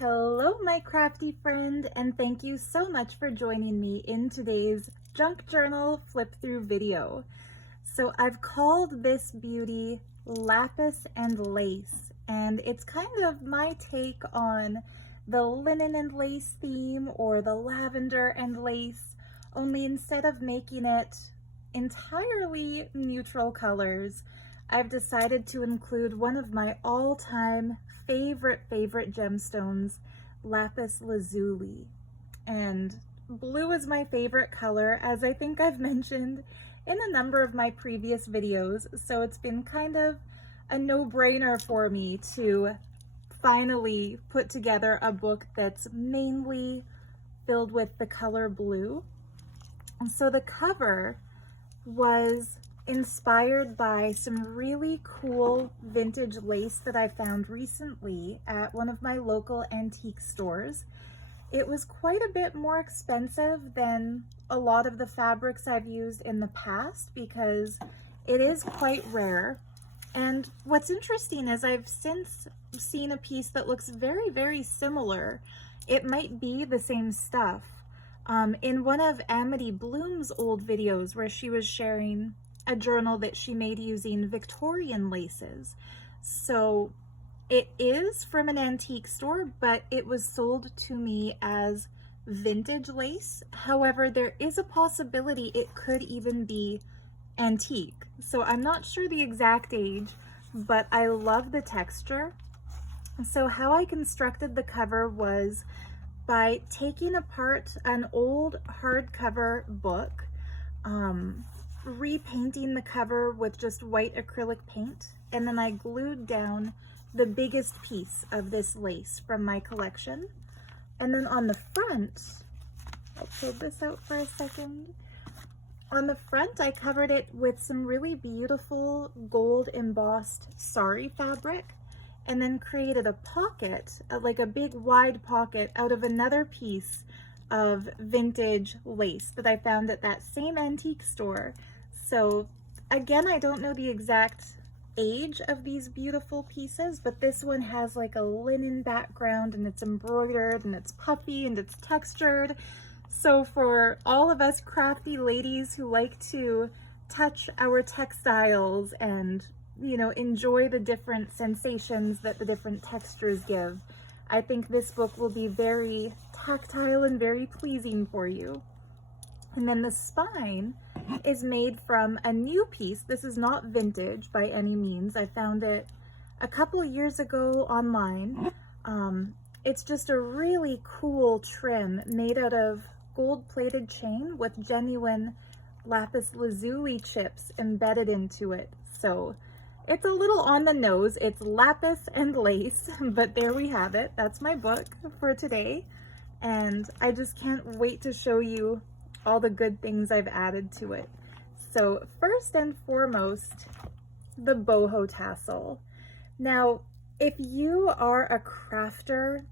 Hello, my crafty friend, and thank you so much for joining me in today's junk journal flip through video. So I've called this beauty Lapis and Lace, and it's kind of my take on the linen and lace theme or the lavender and lace, only instead of making it entirely neutral colors, I've decided to include one of my all-time favorite gemstones, lapis lazuli. And blue is my favorite color, as I think I've mentioned in a number of my previous videos, so it's been kind of a no-brainer for me to finally put together a book that's mainly filled with the color blue. And so the cover was inspired by some really cool vintage lace that I found recently at one of my local antique stores. It was quite a bit more expensive than a lot of the fabrics I've used in the past because it is quite rare. And what's interesting is I've since seen a piece that looks very similar. It might be the same stuff. In one of Amity Bloom's old videos where she was sharing a journal that she made using Victorian laces. So it is from an antique store, but it was sold to me as vintage lace. However, there is a possibility it could even be antique. So I'm not sure the exact age, but I love the texture. So how I constructed the cover was by taking apart an old hardcover book, repainting the cover with just white acrylic paint, and then I glued down the biggest piece of this lace from my collection. And then on the front, I'll pull this out for a second. On the front, I covered it with some really beautiful gold embossed sari fabric, and then created a pocket, like a big wide pocket, out of another piece of vintage lace that I found at that same antique store. So again, I don't know the exact age of these beautiful pieces, but this one has like a linen background and it's embroidered and it's puffy and it's textured. So for all of us crafty ladies who like to touch our textiles and, you know, enjoy the different sensations that the different textures give, I think this book will be very tactile and very pleasing for you. And then the spine is made from a new piece. This is not vintage by any means. I found it a couple of years ago online. It's just a really cool trim made out of gold-plated chain with genuine lapis lazuli chips embedded into it. So it's a little on the nose. It's lapis and lace, but there we have it. That's my book for today. And I just can't wait to show you all the good things I've added to it. So first and foremost, the boho tassel. Now, if you are a crafter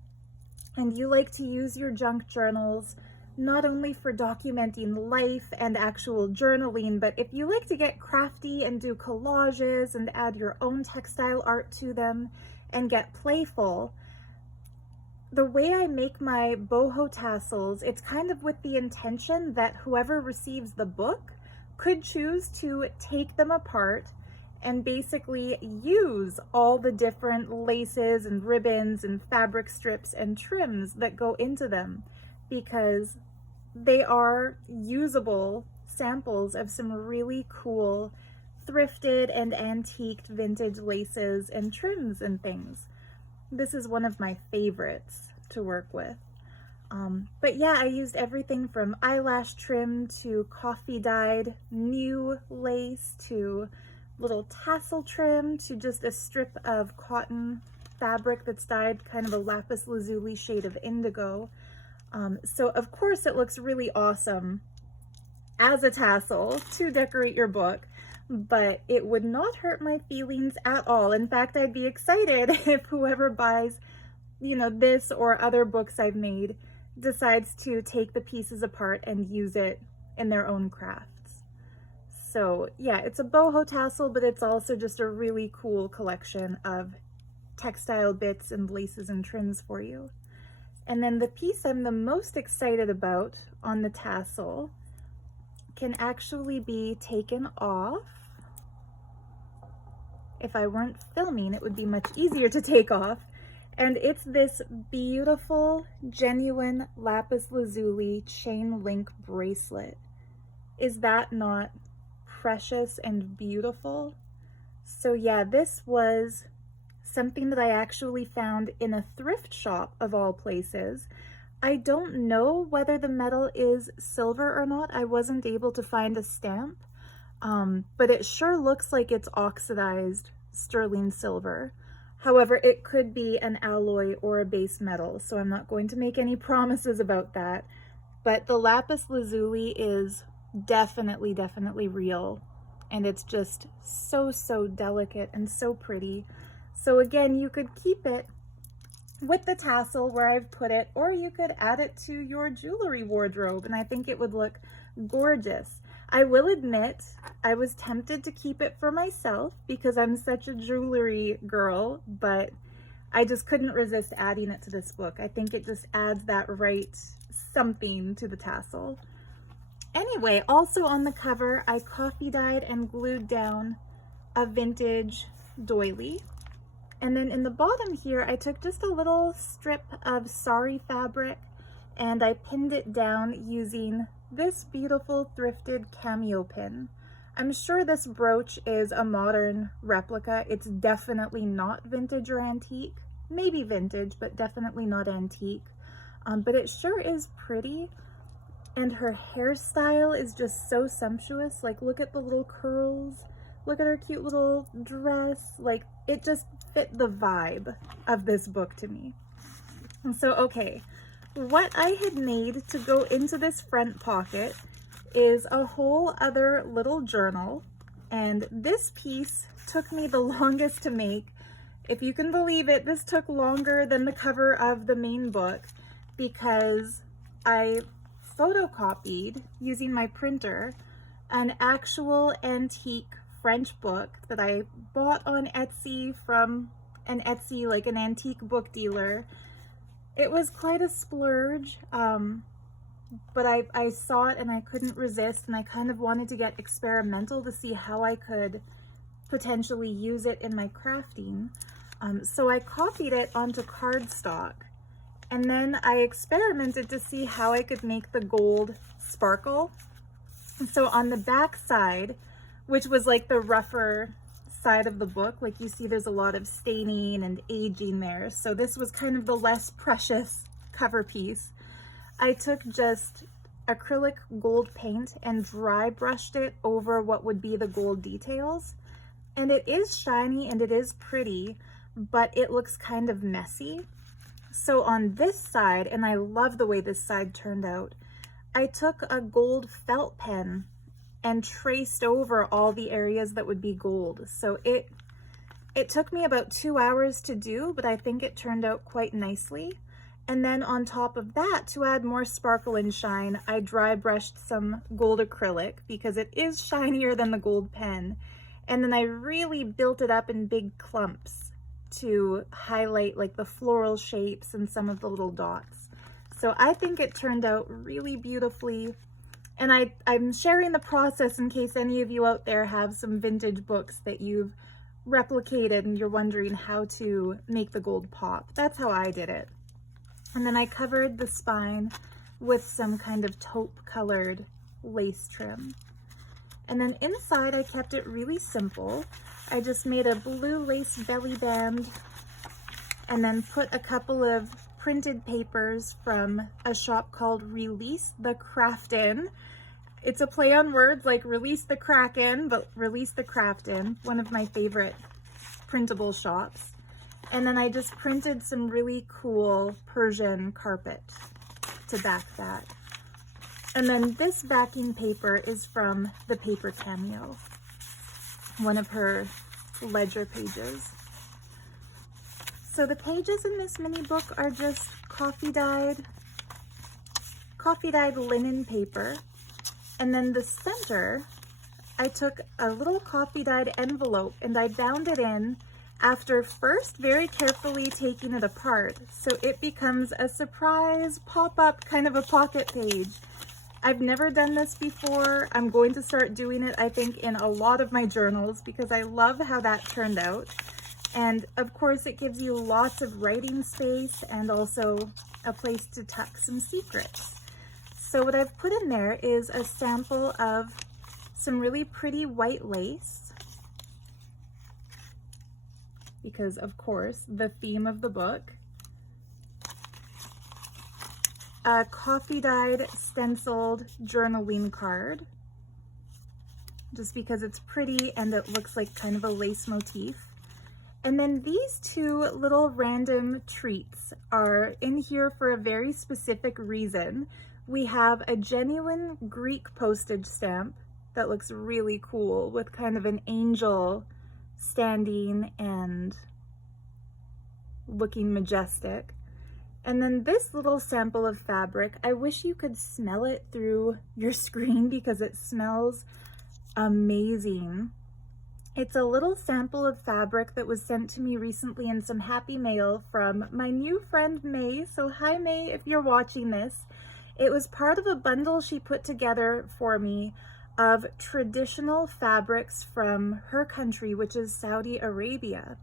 and you like to use your junk journals not only for documenting life and actual journaling, but if you like to get crafty and do collages and add your own textile art to them and get playful, the way I make my boho tassels, it's kind of with the intention that whoever receives the book could choose to take them apart and basically use all the different laces and ribbons and fabric strips and trims that go into them, because they are usable samples of some really cool thrifted and antiqued vintage laces and trims and things. This is one of my favorites to work with. But yeah, I used everything from eyelash trim to coffee dyed new lace to little tassel trim to just a strip of cotton fabric that's dyed kind of a lapis lazuli shade of indigo. So of course it looks really awesome as a tassel to decorate your book, but it would not hurt my feelings at all. In fact, I'd be excited if whoever buys, you know, this or other books I've made decides to take the pieces apart and use it in their own crafts. So yeah, it's a boho tassel, but it's also just a really cool collection of textile bits and laces and trims for you. And then the piece I'm the most excited about on the tassel can actually be taken off. If I weren't filming, it would be much easier to take off. And it's this beautiful, genuine lapis lazuli chain link bracelet. Is that not precious and beautiful? So yeah, this was something that I actually found in a thrift shop of all places. I don't know whether the metal is silver or not. I wasn't able to find a stamp, but it sure looks like it's oxidized sterling silver. However, it could be an alloy or a base metal, so I'm not going to make any promises about that. But the lapis lazuli is definitely real, and it's just so delicate and so pretty. So again, you could keep it with the tassel where I've put it, or you could add it to your jewelry wardrobe, and I think it would look gorgeous. I will admit, I was tempted to keep it for myself because I'm such a jewelry girl, but I just couldn't resist adding it to this book. I think it just adds that right something to the tassel. Anyway, also on the cover, I coffee dyed and glued down a vintage doily. And then in the bottom here, I took just a little strip of sari fabric and I pinned it down using this beautiful thrifted cameo pin. I'm sure this brooch is a modern replica. It's definitely not vintage or antique. Maybe vintage, but definitely not antique. But it sure is pretty. And her hairstyle is just so sumptuous. Like, look at the little curls. Look at her cute little dress. Like, it just fit the vibe of this book to me. And so, okay, what I had made to go into this front pocket is a whole other little journal. And this piece took me the longest to make. If you can believe it, this took longer than the cover of the main book because I photocopied using my printer an actual antique French book that I bought on Etsy from an antique book dealer. It was quite a splurge, but I saw it and I couldn't resist, and I kind of wanted to get experimental to see how I could potentially use it in my crafting. So I copied it onto cardstock, and then I experimented to see how I could make the gold sparkle. So on the back side, which was like the rougher side of the book, like you see there's a lot of staining and aging there. So this was kind of the less precious cover piece. I took just acrylic gold paint and dry brushed it over what would be the gold details. And it is shiny and it is pretty, but it looks kind of messy. So on this side, and I love the way this side turned out, I took a gold felt pen and traced over all the areas that would be gold. So it took me about 2 hours to do, but I think it turned out quite nicely. And then on top of that, to add more sparkle and shine, I dry brushed some gold acrylic because it is shinier than the gold pen. And then I really built it up in big clumps to highlight like the floral shapes and some of the little dots. So I think it turned out really beautifully. And I'm sharing the process in case any of you out there have some vintage books that you've replicated and you're wondering how to make the gold pop. That's how I did it. And then I covered the spine with some kind of taupe colored lace trim. And then inside I kept it really simple. I just made a blue lace belly band and then put a couple of printed papers from a shop called Release the Craftin. It's a play on words like Release the Kraken, but Release the Craftin, one of my favorite printable shops. And then I just printed some really cool Persian carpet to back that. And then this backing paper is from the Paper Cameo, one of her ledger pages. So the pages in this mini book are just coffee dyed linen paper. And then the center, I took a little coffee dyed envelope and I bound it in after first very carefully taking it apart so it becomes a surprise pop-up kind of a pocket page. I've never done this before. I'm going to start doing it, I think, in a lot of my journals because I love how that turned out. And of course it gives you lots of writing space and also a place to tuck some secrets. So what I've put in there is a sample of some really pretty white lace, because of course the theme of the book, a coffee dyed stenciled journaling card, just because it's pretty and it looks like kind of a lace motif. And then these two little random treats are in here for a very specific reason. We have a genuine Greek postage stamp that looks really cool with kind of an angel standing and looking majestic. And then this little sample of fabric, I wish you could smell it through your screen because it smells amazing. It's a little sample of fabric that was sent to me recently in some happy mail from my new friend May. So hi May, if you're watching this. It was part of a bundle she put together for me of traditional fabrics from her country, which is Saudi Arabia.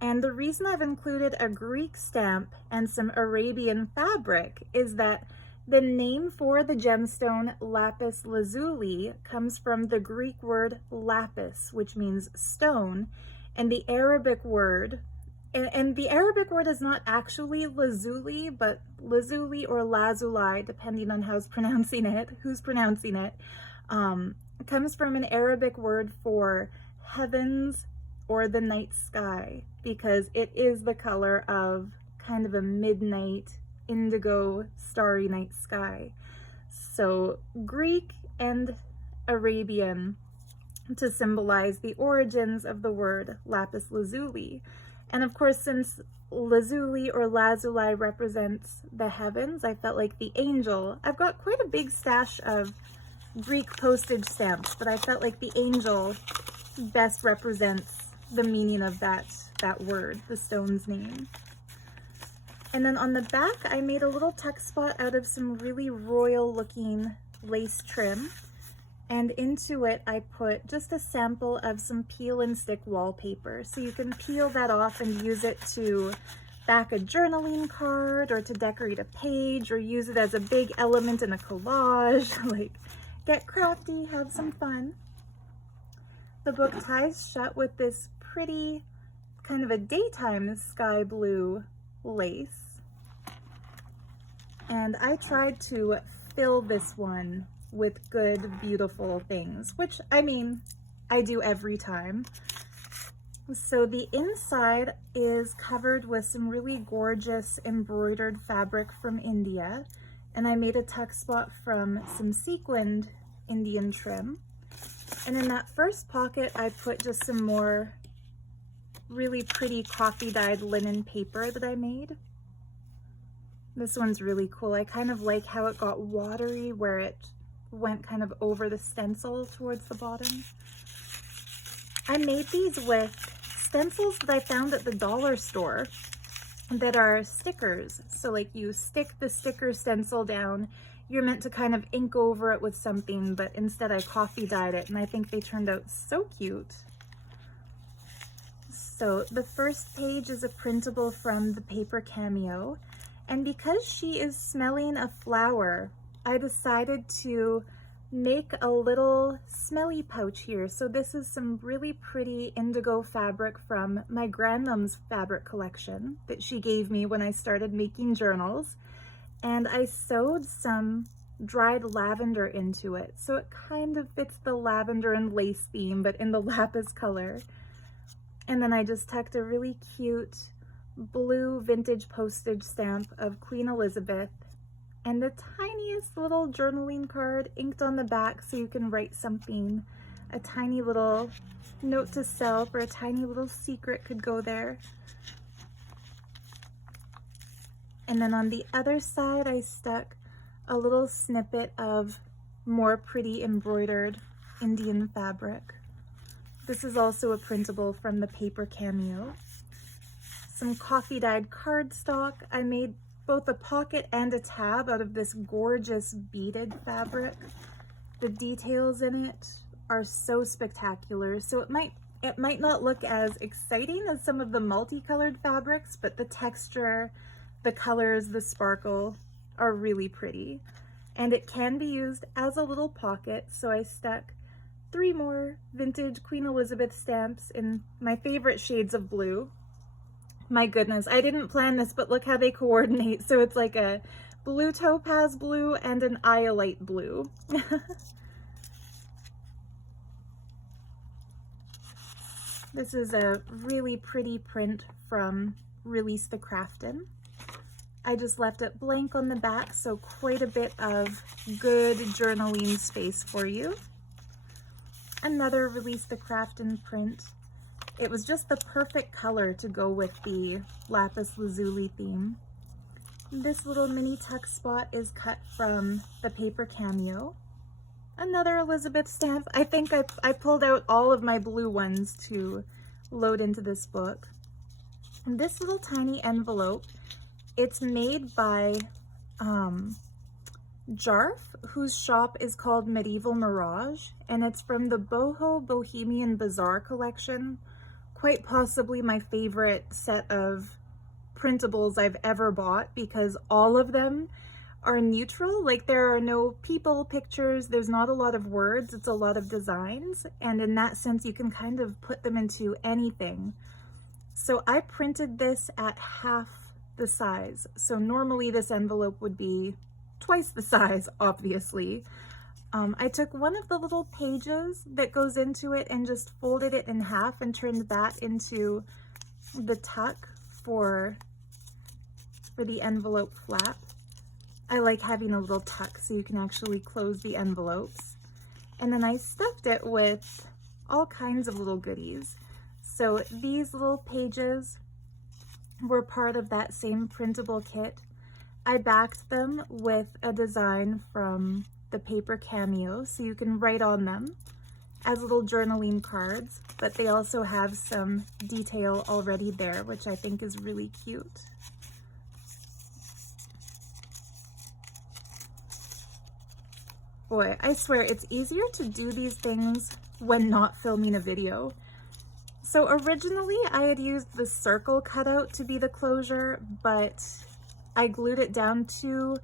And the reason I've included a Greek stamp and some Arabian fabric is that the name for the gemstone lapis lazuli comes from the Greek word lapis, which means stone, and the Arabic word, and the Arabic word is not actually lazuli, but lazuli or lazuli, depending on who's pronouncing it, comes from an Arabic word for heavens or the night sky, because it is the color of kind of a midnight indigo starry night sky. So Greek and Arabian to symbolize the origins of the word lapis lazuli. And of course, since lazuli or lazuli represents the heavens, I felt like the angel, I've got quite a big stash of Greek postage stamps, but I felt like the angel best represents the meaning of that word, the stone's name. And then on the back, I made a little tuck spot out of some really royal looking lace trim. And into it, I put just a sample of some peel and stick wallpaper. So you can peel that off and use it to back a journaling card or to decorate a page or use it as a big element in a collage. Like, get crafty, have some fun. The book ties shut with this pretty kind of a daytime sky blue lace. And I tried to fill this one with good, beautiful things, which I mean, I do every time. So the inside is covered with some really gorgeous embroidered fabric from India. And I made a tuck spot from some sequined Indian trim. And in that first pocket, I put just some more really pretty coffee dyed linen paper that I made. This one's really cool. I kind of like how it got watery where it went kind of over the stencil towards the bottom. I made these with stencils that I found at the dollar store that are stickers. So like you stick the sticker stencil down, you're meant to kind of ink over it with something, but instead I coffee dyed it, and I think they turned out so cute. So the first page is a printable from the paper cameo, and because she is smelling a flower, I decided to make a little smelly pouch here. So this is some really pretty indigo fabric from my grandmom's fabric collection that she gave me when I started making journals. And I sewed some dried lavender into it. So it kind of fits the lavender and lace theme, but in the lapis color. And then I just tucked a really cute blue vintage postage stamp of Queen Elizabeth and the tiniest little journaling card inked on the back so you can write something. A tiny little note to self or a tiny little secret could go there. And then on the other side, I stuck a little snippet of more pretty embroidered Indian fabric. This is also a printable from the paper cameo. some coffee dyed cardstock. I made both a pocket and a tab out of this gorgeous beaded fabric. The details in it are so spectacular. So it might not look as exciting as some of the multicolored fabrics, but the texture, the colors, the sparkle are really pretty. And it can be used as a little pocket, so I stuck 3 more vintage Queen Elizabeth stamps in my favorite shades of blue. My goodness, I didn't plan this, but look how they coordinate. So it's like a blue topaz blue and an iolite blue. This is a really pretty print from Release the Craftin'. I just left it blank on the back, so quite a bit of good journaling space for you. Another Release the Craftin' print. It was just the perfect color to go with the lapis lazuli theme. This little mini tuck spot is cut from the paper cameo. Another Elizabeth stamp. I think I pulled out all of my blue ones to load into this book. And this little tiny envelope, it's made by Jarf, whose shop is called Medieval Mirage, and it's from the Boho Bohemian Bazaar collection. Quite possibly my favorite set of printables I've ever bought, because all of them are neutral. Like, there are no people pictures, there's not a lot of words, it's a lot of designs, and in that sense you can kind of put them into anything. So I printed this at half the size. So normally this envelope would be twice the size, obviously. I took one of the little pages that goes into it and just folded it in half and turned that into the tuck for the envelope flap. I like having a little tuck so you can actually close the envelopes. And then I stuffed it with all kinds of little goodies. So these little pages were part of that same printable kit. I backed them with a design from the paper cameo, so you can write on them as little journaling cards, but they also have some detail already there, which I think is really cute. Boy, I swear it's easier to do these things when not filming a video. So originally I had used the circle cutout to be the closure, but I glued it down too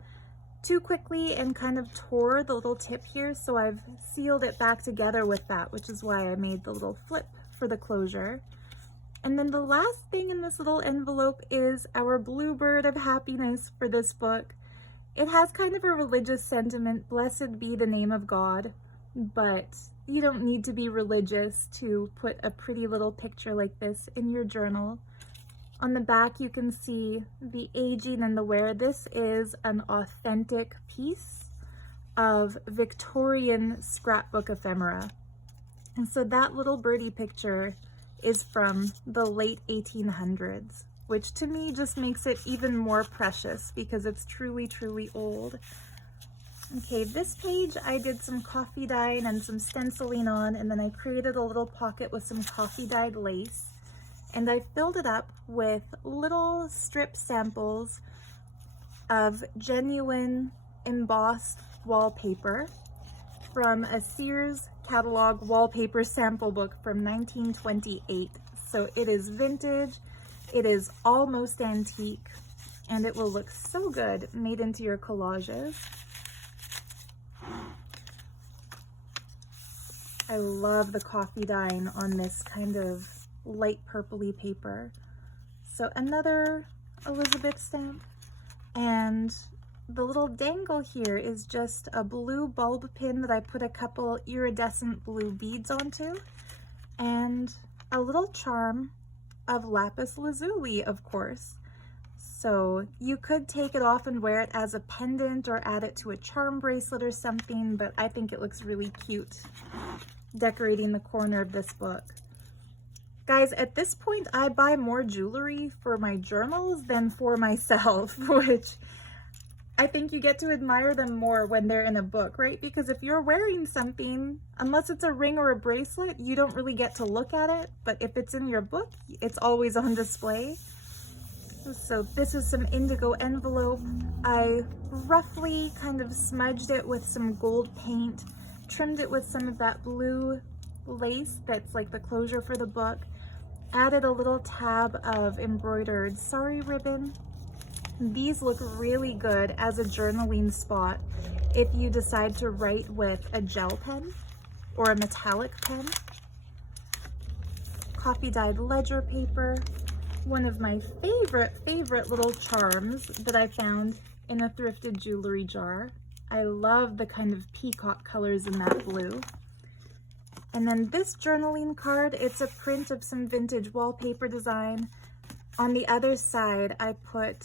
quickly and kind of tore the little tip here, so I've sealed it back together with that, which is why I made the little flip for the closure. And then the last thing in this little envelope is our bluebird of happiness for this book. It has kind of a religious sentiment, blessed be the name of God, but you don't need to be religious to put a pretty little picture like this in your journal. On the back you can see the aging and the wear. This is an authentic piece of Victorian scrapbook ephemera. And so that little birdie picture is from the late 1800s, which to me just makes it even more precious because it's truly, truly old. Okay, this page I did some coffee dyeing and some stenciling on, and then I created a little pocket with some coffee dyed lace. And I filled it up with little strip samples of genuine embossed wallpaper from a Sears catalog wallpaper sample book from 1928. So it is vintage, it is almost antique, and it will look so good made into your collages. I love the coffee dyeing on this kind of light purpley paper. So another Elizabeth stamp, and the little dangle here is just a blue bulb pin that I put a couple iridescent blue beads onto, and a little charm of lapis lazuli, of course. So you could take it off and wear it as a pendant or add it to a charm bracelet or something, but I think it looks really cute decorating the corner of this book. Guys, at this point, I buy more jewelry for my journals than for myself, which I think you get to admire them more when they're in a book, right? Because if you're wearing something, unless it's a ring or a bracelet, you don't really get to look at it. But if it's in your book, it's always on display. So this is some indigo envelope. I roughly kind of smudged it with some gold paint, trimmed it with some of that blue lace that's like the closure for the book, added a little tab of embroidered sari ribbon. These look really good as a journaling spot if you decide to write with a gel pen or a metallic pen. Coffee dyed ledger paper, one of my favorite little charms that I found in a thrifted jewelry jar. I love the kind of peacock colors in that blue. And then this journaling card, it's a print of some vintage wallpaper design. On the other side, I put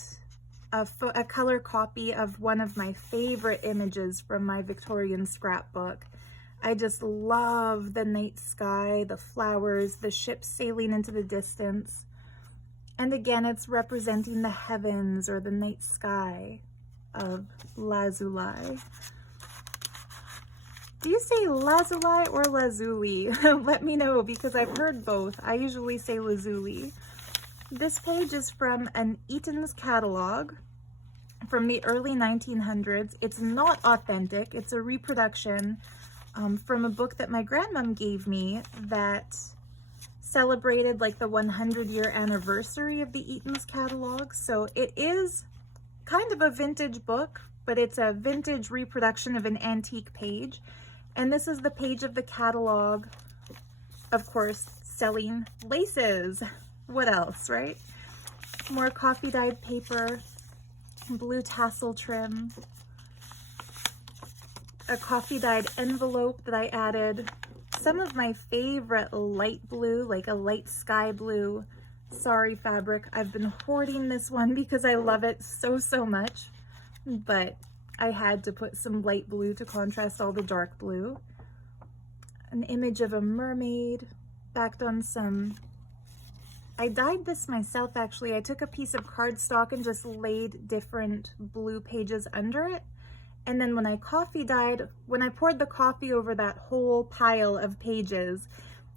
a color copy of one of my favorite images from my Victorian scrapbook. I just love the night sky, the flowers, the ships sailing into the distance. And again, it's representing the heavens or the night sky of lazuli. Do you say lazuli or lazuli? Let me know, because I've heard both. I usually say lazuli. This page is from an Eaton's catalog from the early 1900s. It's not authentic. It's a reproduction from a book that my grandmom gave me that celebrated like the 100-year anniversary of the Eaton's catalog. So it is kind of a vintage book, but it's a vintage reproduction of an antique page. And this is the page of the catalog, of course, selling laces. What else, right? More coffee dyed paper, blue tassel trim, a coffee dyed envelope that I added some of my favorite light blue, like a light sky blue sari fabric. I've been hoarding this one because I love it so much, but I had to put some light blue to contrast all the dark blue. An image of a mermaid backed on some, I dyed this myself actually. I took a piece of cardstock and just laid different blue pages under it. And then when I coffee dyed, when I poured the coffee over that whole pile of pages,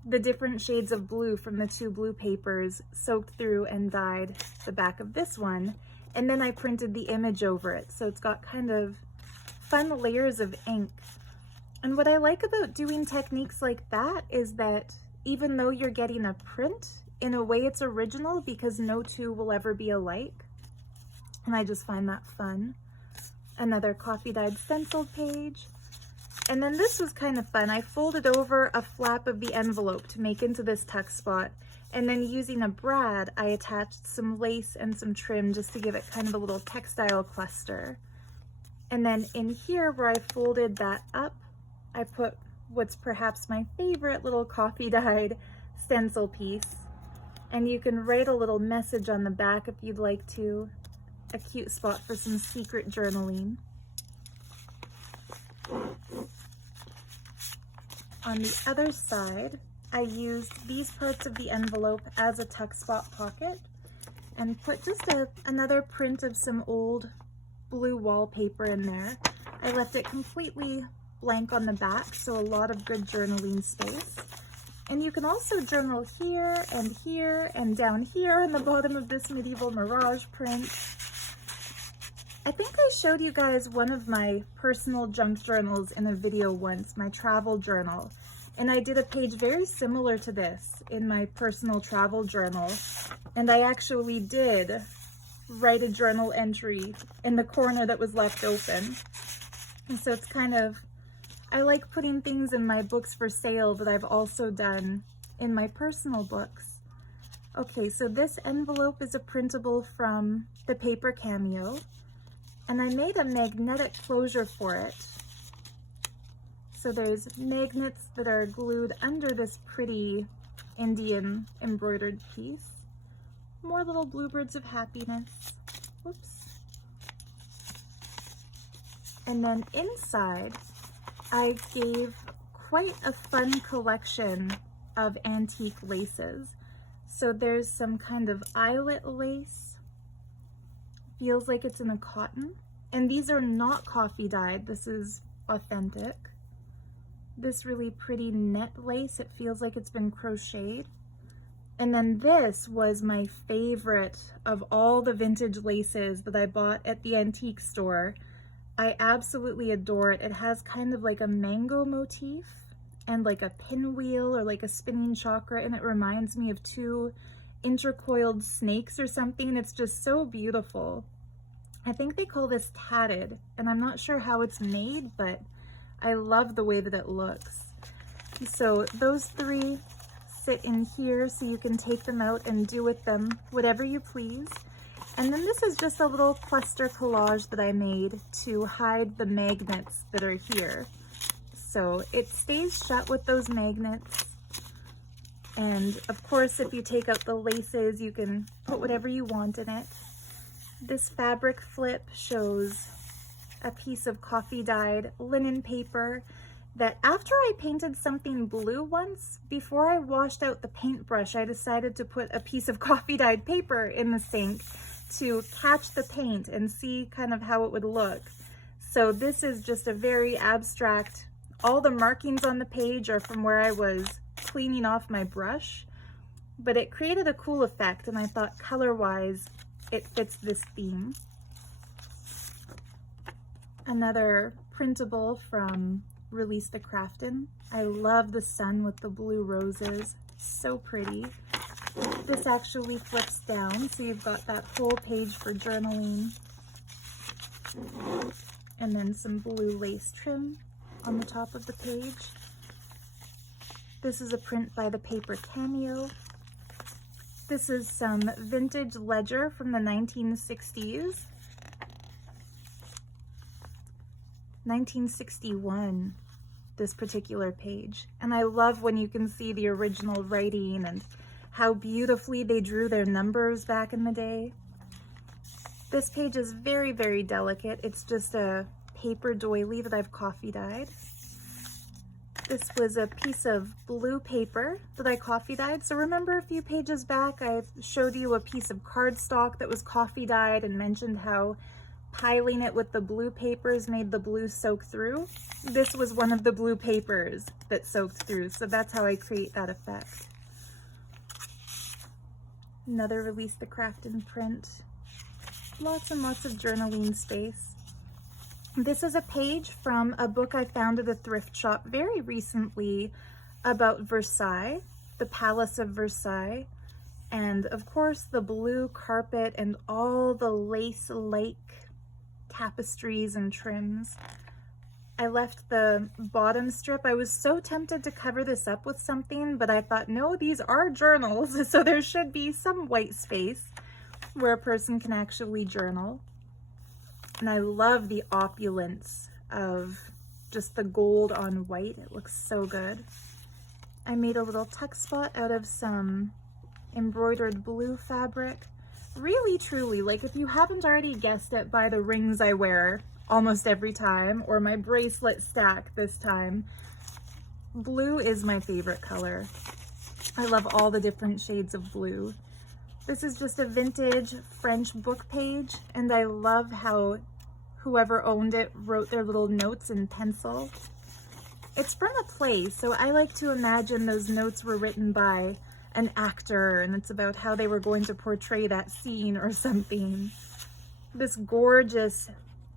the different shades of blue from the two blue papers soaked through and dyed the back of this one. And then I printed the image over it. So it's got kind of fun layers of ink. And what I like about doing techniques like that is that even though you're getting a print, in a way it's original because no two will ever be alike. And I just find that fun. Another coffee dyed stenciled page. And then this was kind of fun. I folded over a flap of the envelope to make into this tuck spot. And then using a brad, I attached some lace and some trim just to give it kind of a little textile cluster. And then in here where I folded that up, I put what's perhaps my favorite little coffee dyed stencil piece. And you can write a little message on the back if you'd like to. A cute spot for some secret journaling. On the other side, I used these parts of the envelope as a tuck spot pocket and put just another print of some old blue wallpaper in there. I left it completely blank on the back, so a lot of good journaling space. And you can also journal here and down here in the bottom of this medieval mirage print. I think I showed you guys one of my personal junk journals in a video once, my travel journal. And I did a page very similar to this in my personal travel journal. And I actually did write a journal entry in the corner that was left open. And so it's kind of, I like putting things in my books for sale that I've also done in my personal books. Okay, so this envelope is a printable from the Paper Cameo. And I made a magnetic closure for it. So there's magnets that are glued under this pretty Indian embroidered piece. More little bluebirds of happiness. Whoops. And then inside, I gave quite a fun collection of antique laces. So there's some kind of eyelet lace. Feels like it's in a cotton. And these are not coffee dyed. This is authentic. This really pretty net lace. It feels like it's been crocheted. And then this was my favorite of all the vintage laces that I bought at the antique store. I absolutely adore it. It has kind of like a mango motif and like a pinwheel or like a spinning chakra, and it reminds me of two intercoiled snakes or something. It's just so beautiful. I think they call this tatted, and I'm not sure how it's made, but I love the way that it looks. So those three sit in here so you can take them out and do with them whatever you please. And then this is just a little cluster collage that I made to hide the magnets that are here. So it stays shut with those magnets. And of course, if you take out the laces, you can put whatever you want in it. This fabric flip shows a piece of coffee dyed linen paper that after I painted something blue once, before I washed out the paintbrush, I decided to put a piece of coffee dyed paper in the sink to catch the paint and see kind of how it would look. So this is just a very abstract, all the markings on the page are from where I was cleaning off my brush, but it created a cool effect, and I thought color-wise, it fits this theme. Another printable from Release the Craftin'. I love the sun with the blue roses, so pretty. This actually flips down, so you've got that whole page for journaling. And then some blue lace trim on the top of the page. This is a print by the paper Cameo. This is some vintage ledger from the 1960s. 1961, this particular page. And I love when you can see the original writing and how beautifully they drew their numbers back in the day. This page is very, very delicate. It's just a paper doily that I've coffee dyed. This was a piece of blue paper that I coffee dyed. So remember a few pages back, I showed you a piece of cardstock that was coffee dyed and mentioned how piling it with the blue papers made the blue soak through. This was one of the blue papers that soaked through, so that's how I create that effect. Another Release the Craftin' print. Lots and lots of journaling space. This is a page from a book I found at a thrift shop very recently about Versailles, the Palace of Versailles, and of course the blue carpet and all the lace-like tapestries and trims. I left the bottom strip. I was so tempted to cover this up with something, but I thought, no, these are journals, so there should be some white space where a person can actually journal. And I love the opulence of just the gold on white. It looks so good. I made a little tuck spot out of some embroidered blue fabric. Really, truly, like if you haven't already guessed it by the rings I wear almost every time, or my bracelet stack this time, blue is my favorite color. I love all the different shades of blue. This is just a vintage French book page, and I love how whoever owned it wrote their little notes in pencil. It's from a play, so I like to imagine those notes were written by an actor, and it's about how they were going to portray that scene or something. This gorgeous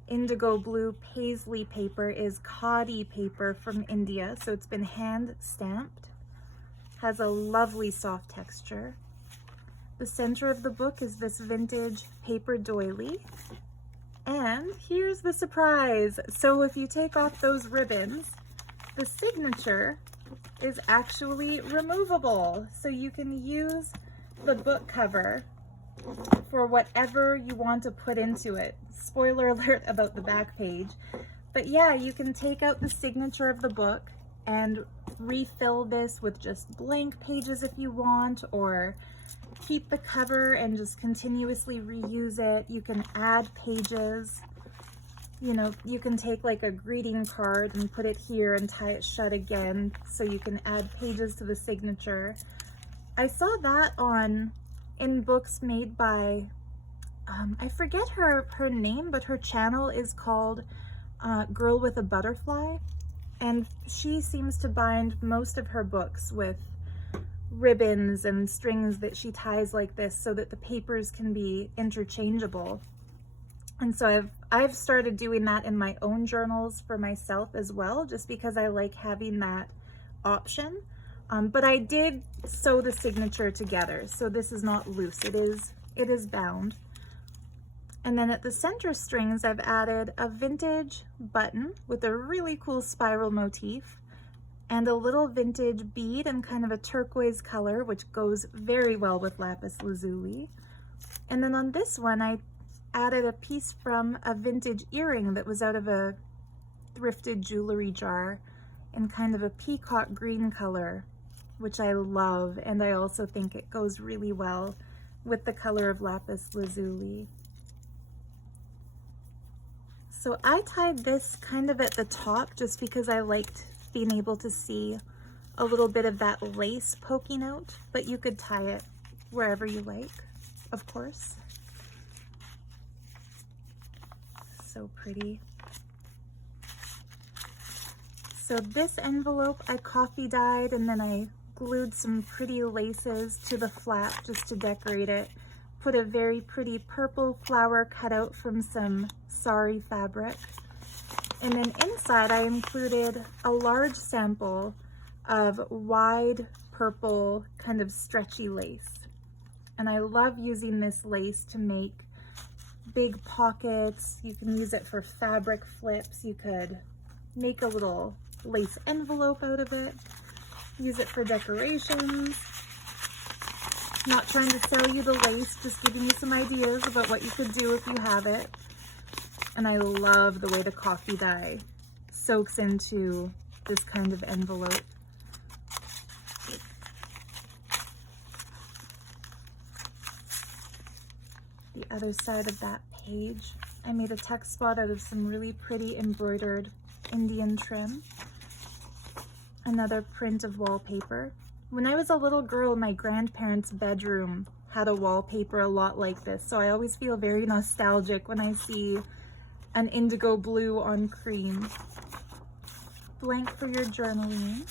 indigo blue paisley paper is khadi paper from India, so it's been hand stamped. Has a lovely soft texture. The center of the book is this vintage paper doily. And here's the surprise. So if you take off those ribbons, the signature is actually removable. So you can use the book cover for whatever you want to put into it. Spoiler alert about the back page. But yeah, you can take out the signature of the book and refill this with just blank pages if you want, or keep the cover and just continuously reuse it. You can add pages. You know, you can take like a greeting card and put it here and tie it shut again so you can add pages to the signature. I saw that in books made by, I forget her name, but her channel is called Girl with a Butterfly, and she seems to bind most of her books with ribbons and strings that she ties like this so that the papers can be interchangeable. And so I've started doing that in my own journals for myself as well, just because I like having that option. But I did sew the signature together, so this is not loose, it is bound. And then at the center strings, I've added a vintage button with a really cool spiral motif and a little vintage bead in kind of a turquoise color, which goes very well with lapis lazuli. And then on this one, I added a piece from a vintage earring that was out of a thrifted jewelry jar in kind of a peacock green color, which I love, and I also think it goes really well with the color of lapis lazuli. So I tied this kind of at the top just because I liked being able to see a little bit of that lace poking out, but you could tie it wherever you like, of course. So pretty. So this envelope I coffee dyed, and then I glued some pretty laces to the flap just to decorate it. Put a very pretty purple flower cut out from some sari fabric. And then inside I included a large sample of wide purple kind of stretchy lace. And I love using this lace to make big pockets. You can use it for fabric flips. You could make a little lace envelope out of it. Use it for decorations. Not trying to sell you the lace, just giving you some ideas about what you could do if you have it. And I love the way the coffee dye soaks into this kind of envelope. The other side of that page, I made a tuck spot out of some really pretty embroidered Indian trim. Another print of wallpaper. When I was a little girl, my grandparents' bedroom had a wallpaper a lot like this, so I always feel very nostalgic when I see an indigo blue on cream. Blank for your journaling.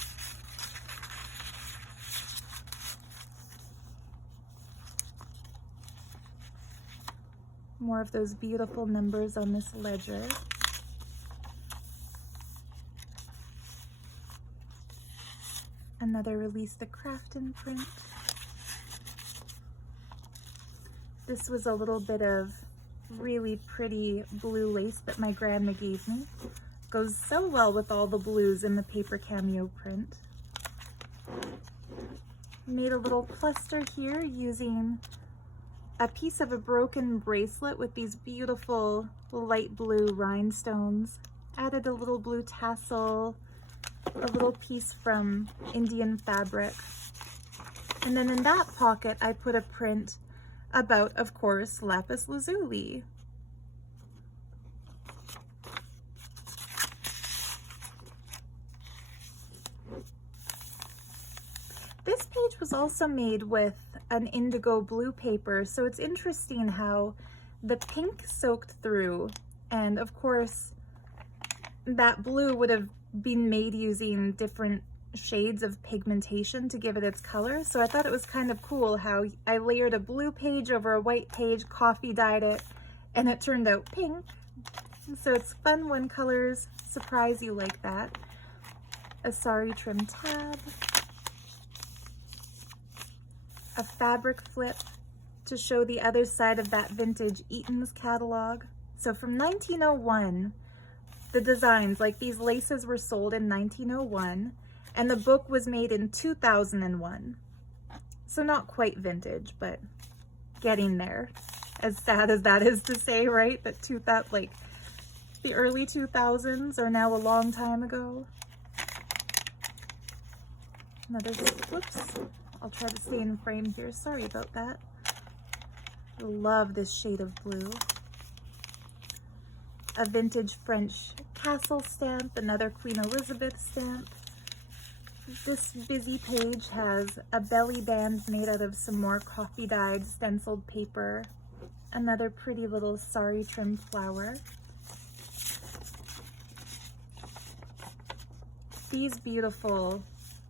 More of those beautiful numbers on this ledger. Another Release the Craftin' print. This was a little bit of really pretty blue lace that my grandma gave me. Goes so well with all the blues in the paper cameo print. Made a little cluster here using a piece of a broken bracelet with these beautiful light blue rhinestones. Added a little blue tassel, a little piece from Indian fabric. And then in that pocket, I put a print about, of course, lapis lazuli. This page was also made with an indigo blue paper, so it's interesting how the pink soaked through, and of course, that blue would have been made using different shades of pigmentation to give it its color. So I thought it was kind of cool how I layered a blue page over a white page, coffee dyed it, and it turned out pink. So it's fun when colors surprise you like that. A sari trim tab. A fabric flip to show the other side of that vintage Eaton's catalog. So from 1901, the designs, like these laces, were sold in 1901, and the book was made in 2001. So not quite vintage, but getting there. As sad as that is to say, right? That like the early 2000s are now a long time ago. Another, whoops. I'll try to stay in frame here. Sorry about that. Love this shade of blue. A vintage French castle stamp, another Queen Elizabeth stamp. This busy page has a belly band made out of some more coffee dyed stenciled paper. Another pretty little sari trim flower. These beautiful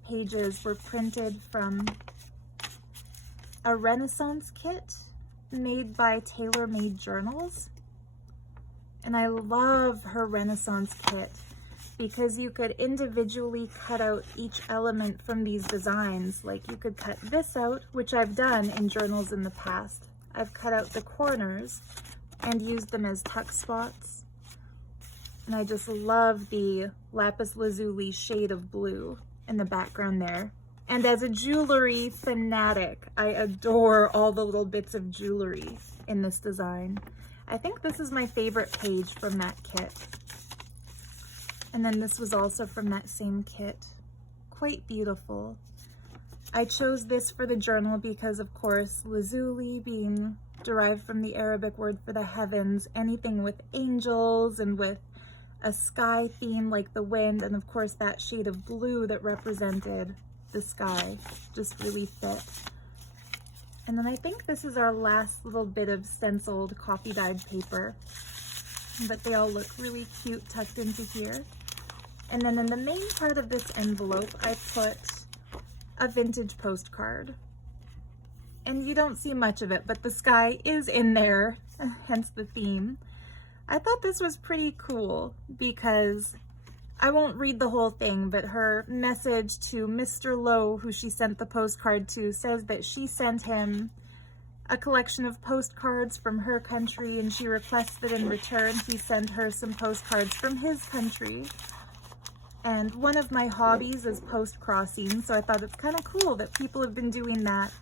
pages were printed from a Renaissance kit made by Tailor Made Journals. And I love her Renaissance kit because you could individually cut out each element from these designs. Like you could cut this out, which I've done in journals in the past. I've cut out the corners and used them as tuck spots. And I just love the lapis lazuli shade of blue in the background there. And as a jewelry fanatic, I adore all the little bits of jewelry in this design. I think this is my favorite page from that kit. And then this was also from that same kit. Quite beautiful. I chose this for the journal because, of course, lazuli being derived from the Arabic word for the heavens, anything with angels and with a sky theme like the wind, and of course that shade of blue that represented the sky just really fit. And then I think this is our last little bit of stenciled coffee dyed paper, but they all look really cute tucked into here. And then in the main part of this envelope, I put a vintage postcard. And you don't see much of it, but the sky is in there, hence the theme. I thought this was pretty cool because I won't read the whole thing, but her message to Mr. Lowe, who she sent the postcard to, says that she sent him a collection of postcards from her country, and she requests that in return he send her some postcards from his country. And one of my hobbies is post-crossing, so I thought it's kind of cool that people have been doing that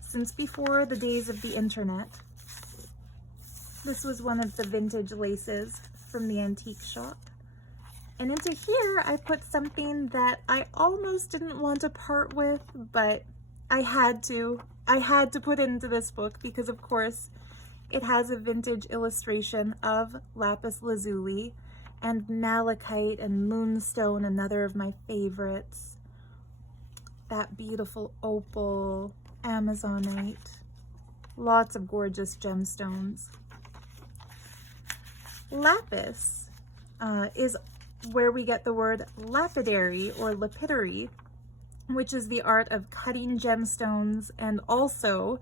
since before the days of the internet. This was one of the vintage laces from the antique shop. And into here, I put something that I almost didn't want to part with, but I had to. I had to put it into this book because, of course, it has a vintage illustration of lapis lazuli and malachite and moonstone, another of my favorites. That beautiful opal, amazonite, lots of gorgeous gemstones. Lapis is where we get the word lapidary or lapidary, which is the art of cutting gemstones, and also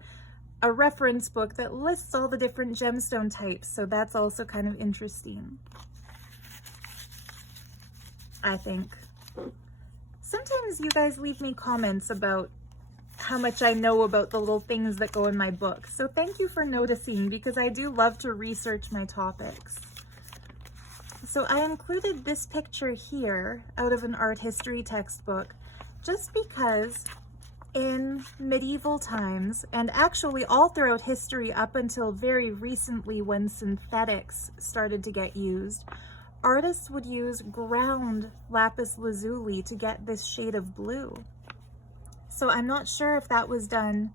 a reference book that lists all the different gemstone types, so that's also kind of interesting, I think. Sometimes you guys leave me comments about how much I know about the little things that go in my book, so thank you for noticing because I do love to research my topics. So I included this picture here out of an art history textbook just because in medieval times, and actually all throughout history up until very recently when synthetics started to get used, artists would use ground lapis lazuli to get this shade of blue. So I'm not sure if that was done,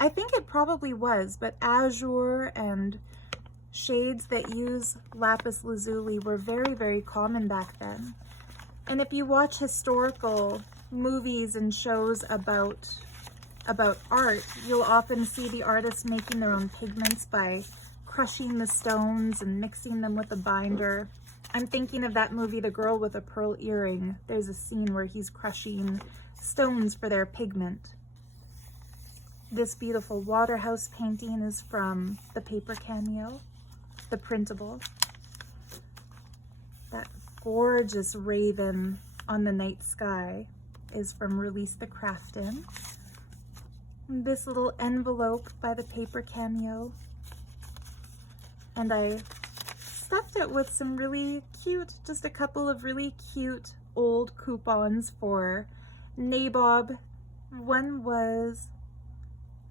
I think it probably was, but azure and shades that use lapis lazuli were very, very common back then. And if you watch historical movies and shows about art, you'll often see the artists making their own pigments by crushing the stones and mixing them with a binder. I'm thinking of that movie, The Girl with a Pearl Earring. There's a scene where he's crushing stones for their pigment. This beautiful Waterhouse painting is from the paper cameo, the printable. That gorgeous raven on the night sky is from Release the Craftin. This little envelope by the paper cameo. And I stuffed it with some really cute, just a couple of really cute old coupons for nabob. One was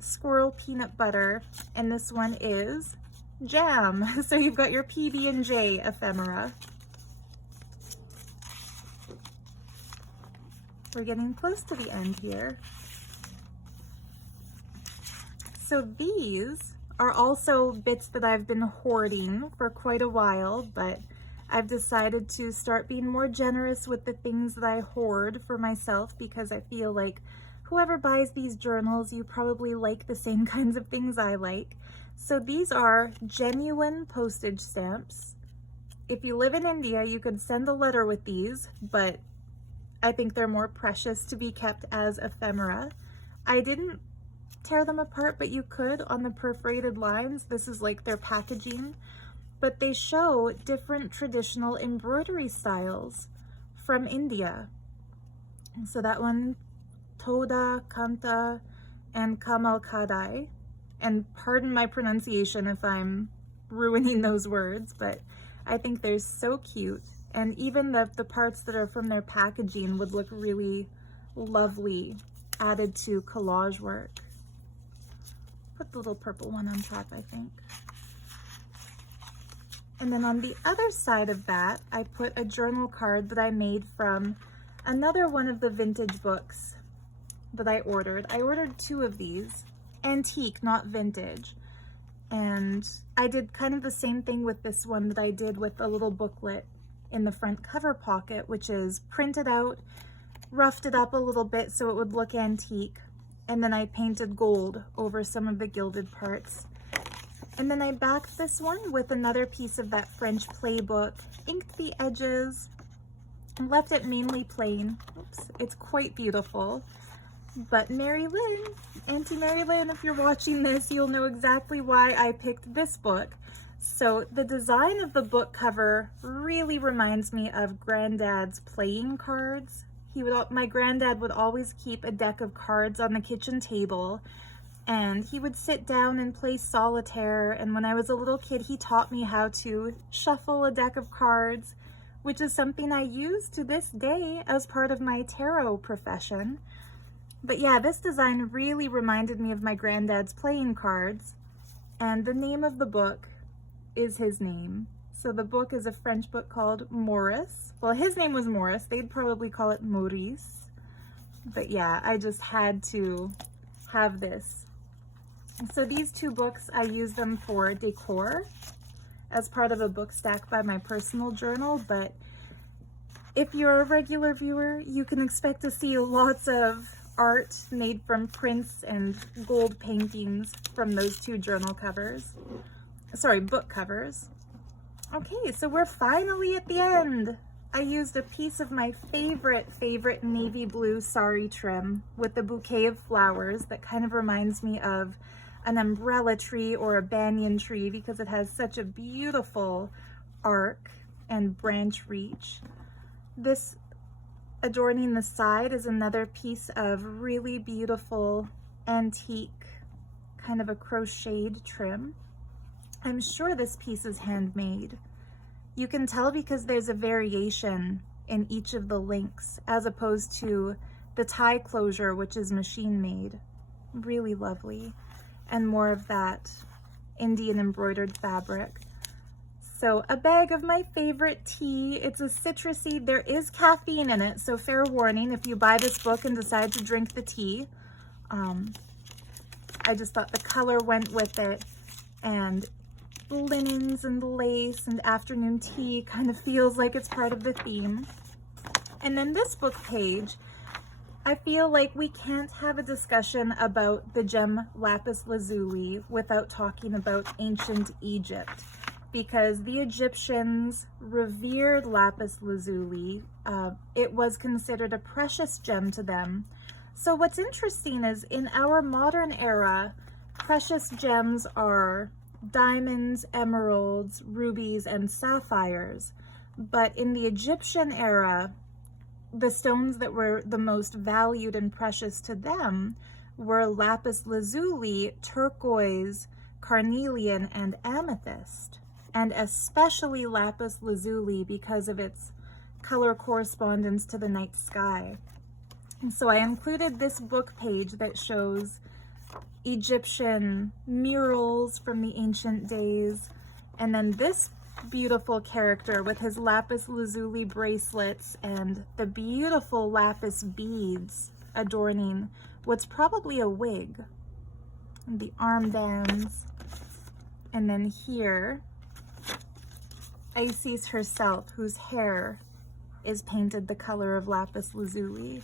squirrel peanut butter, and this one is jam. So you've got your PB&J ephemera. We're getting close to the end here. So these are also bits that I've been hoarding for quite a while, but I've decided to start being more generous with the things that I hoard for myself because I feel like whoever buys these journals, you probably like the same kinds of things I like. So these are genuine postage stamps. If you live in India, you could send a letter with these, but I think they're more precious to be kept as ephemera. I didn't tear them apart, but you could on the perforated lines. This is like their packaging, but they show different traditional embroidery styles from India. So that one, Toda, Kanta, and Kamal Kadai. And pardon my pronunciation if I'm ruining those words, but I think they're so cute. And even the parts that are from their packaging would look really lovely added to collage work. Put the little purple one on top, I think. And then on the other side of that, I put a journal card that I made from another one of the vintage books that I ordered. I ordered 2 of these, antique, not vintage. And I did kind of the same thing with this one that I did with a little booklet in the front cover pocket, which is printed out, roughed it up a little bit so it would look antique, and then I painted gold over some of the gilded parts. And then I backed this one with another piece of that French playbook, inked the edges, and left it mainly plain. Oops, it's quite beautiful. But Mary Lynn, Auntie Mary Lynn, if you're watching this, you'll know exactly why I picked this book. So the design of the book cover really reminds me of Granddad's playing cards. My granddad would always keep a deck of cards on the kitchen table, and he would sit down and play solitaire. And when I was a little kid, he taught me how to shuffle a deck of cards, which is something I use to this day as part of my tarot profession. But yeah, this design really reminded me of my granddad's playing cards, and the name of the book is his name. So the book is a French book called Maurice. Well, his name was Maurice. They'd probably call it Maurice. But yeah, I just had to have this. So these 2 books, I use them for decor as part of a book stack by my personal journal. But if you're a regular viewer, you can expect to see lots of art made from prints and gold paintings from those 2 journal covers. Sorry, book covers. Okay, so we're finally at the end. I used a piece of my favorite navy blue sari trim with a bouquet of flowers that kind of reminds me of an umbrella tree or a banyan tree because it has such a beautiful arc and branch reach. This adorning the side is another piece of really beautiful antique, kind of a crocheted trim. I'm sure this piece is handmade. You can tell because there's a variation in each of the links as opposed to the tie closure, which is machine made. Really lovely. And more of that Indian embroidered fabric. So a bag of my favorite tea. It's a citrusy, there is caffeine in it, so fair warning if you buy this book and decide to drink the tea. I just thought the color went with it, and linens and lace and afternoon tea kind of feels like it's part of the theme. And then this book page, I feel like we can't have a discussion about the gem lapis lazuli without talking about ancient Egypt, because the Egyptians revered lapis lazuli. It was considered a precious gem to them. So what's interesting is in our modern era, precious gems are diamonds, emeralds, rubies, and sapphires. But in the Egyptian era, the stones that were the most valued and precious to them were lapis lazuli, turquoise, carnelian, and amethyst. And especially lapis lazuli because of its color correspondence to the night sky. And so I included this book page that shows Egyptian murals from the ancient days, and then this beautiful character with his lapis lazuli bracelets and the beautiful lapis beads adorning what's probably a wig, and the armbands. And then here, Isis herself, whose hair is painted the color of lapis lazuli.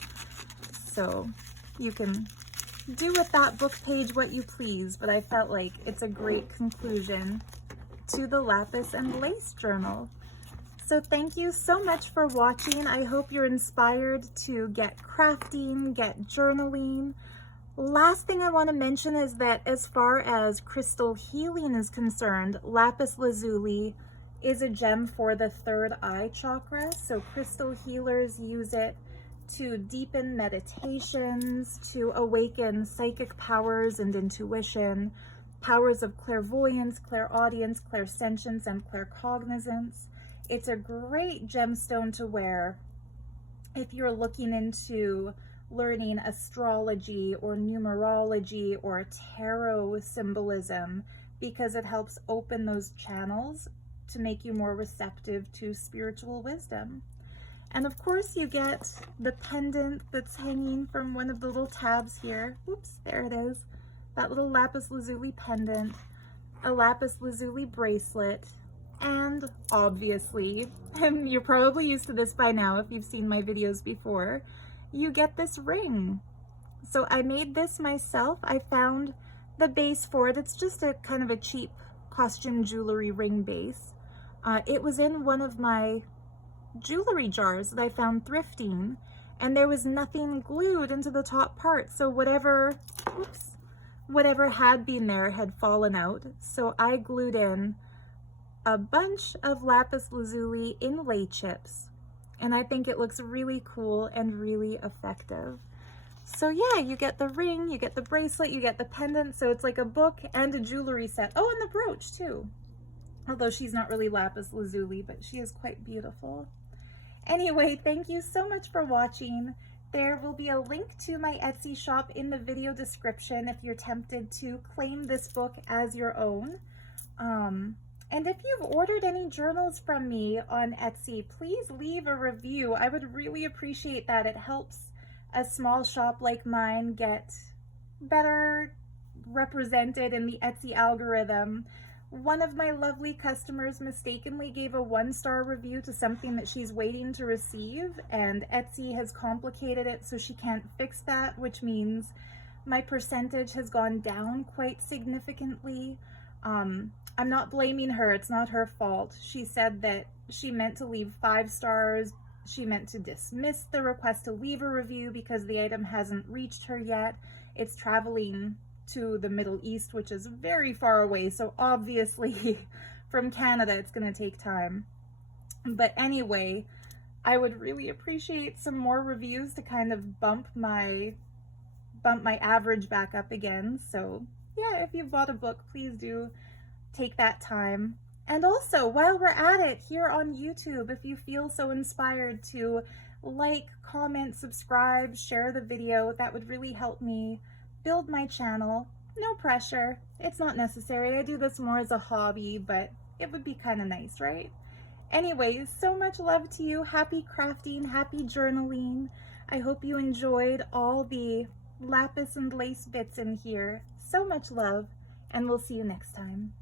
So you can do with that book page what you please, but I felt like it's a great conclusion to the Lapis and Lace journal. So thank you so much for watching. I hope you're inspired to get crafting, get journaling. Last thing I want to mention is that as far as crystal healing is concerned, lapis lazuli is a gem for the third eye chakra. So crystal healers use it to deepen meditations, to awaken psychic powers and intuition, powers of clairvoyance, clairaudience, clairsentience, and claircognizance. It's a great gemstone to wear if you're looking into learning astrology or numerology or tarot symbolism, because it helps open those channels to make you more receptive to spiritual wisdom. And of course you get the pendant that's hanging from one of the little tabs here. Oops, there it is. That little lapis lazuli pendant, a lapis lazuli bracelet, and obviously, and you're probably used to this by now if you've seen my videos before, you get this ring. So I made this myself. I found the base for it. It's just a kind of a cheap costume jewelry ring base. It was in one of my jewelry jars that I found thrifting, and there was nothing glued into the top part. So whatever had been there had fallen out. So I glued in a bunch of lapis lazuli inlay chips, and I think it looks really cool and really effective. So yeah, you get the ring, you get the bracelet, you get the pendant, so it's like a book and a jewelry set. Oh, and the brooch too. Although she's not really lapis lazuli, but she is quite beautiful. Anyway, thank you so much for watching. There will be a link to my Etsy shop in the video description if you're tempted to claim this book as your own. And if you've ordered any journals from me on Etsy, please leave a review. I would really appreciate that. It helps a small shop like mine get better represented in the Etsy algorithm. One of my lovely customers mistakenly gave a 1-star review to something that she's waiting to receive, and Etsy has complicated it so she can't fix that, which means my percentage has gone down quite significantly. I'm not blaming her, it's not her fault. She said that she meant to leave 5 stars. She meant to dismiss the request to leave a review because the item hasn't reached her yet. It's traveling to the Middle East, which is very far away, so obviously from Canada it's going to take time. But anyway, I would really appreciate some more reviews to kind of bump my average back up again. So yeah, if you've bought a book, please do take that time. And also, while we're at it, here on YouTube, if you feel so inspired to like, comment, subscribe, share the video, that would really help me build my channel. No pressure. It's not necessary. I do this more as a hobby, but it would be kind of nice, right? Anyways, so much love to you. Happy crafting, happy journaling. I hope you enjoyed all the lapis and lace bits in here. So much love, and we'll see you next time.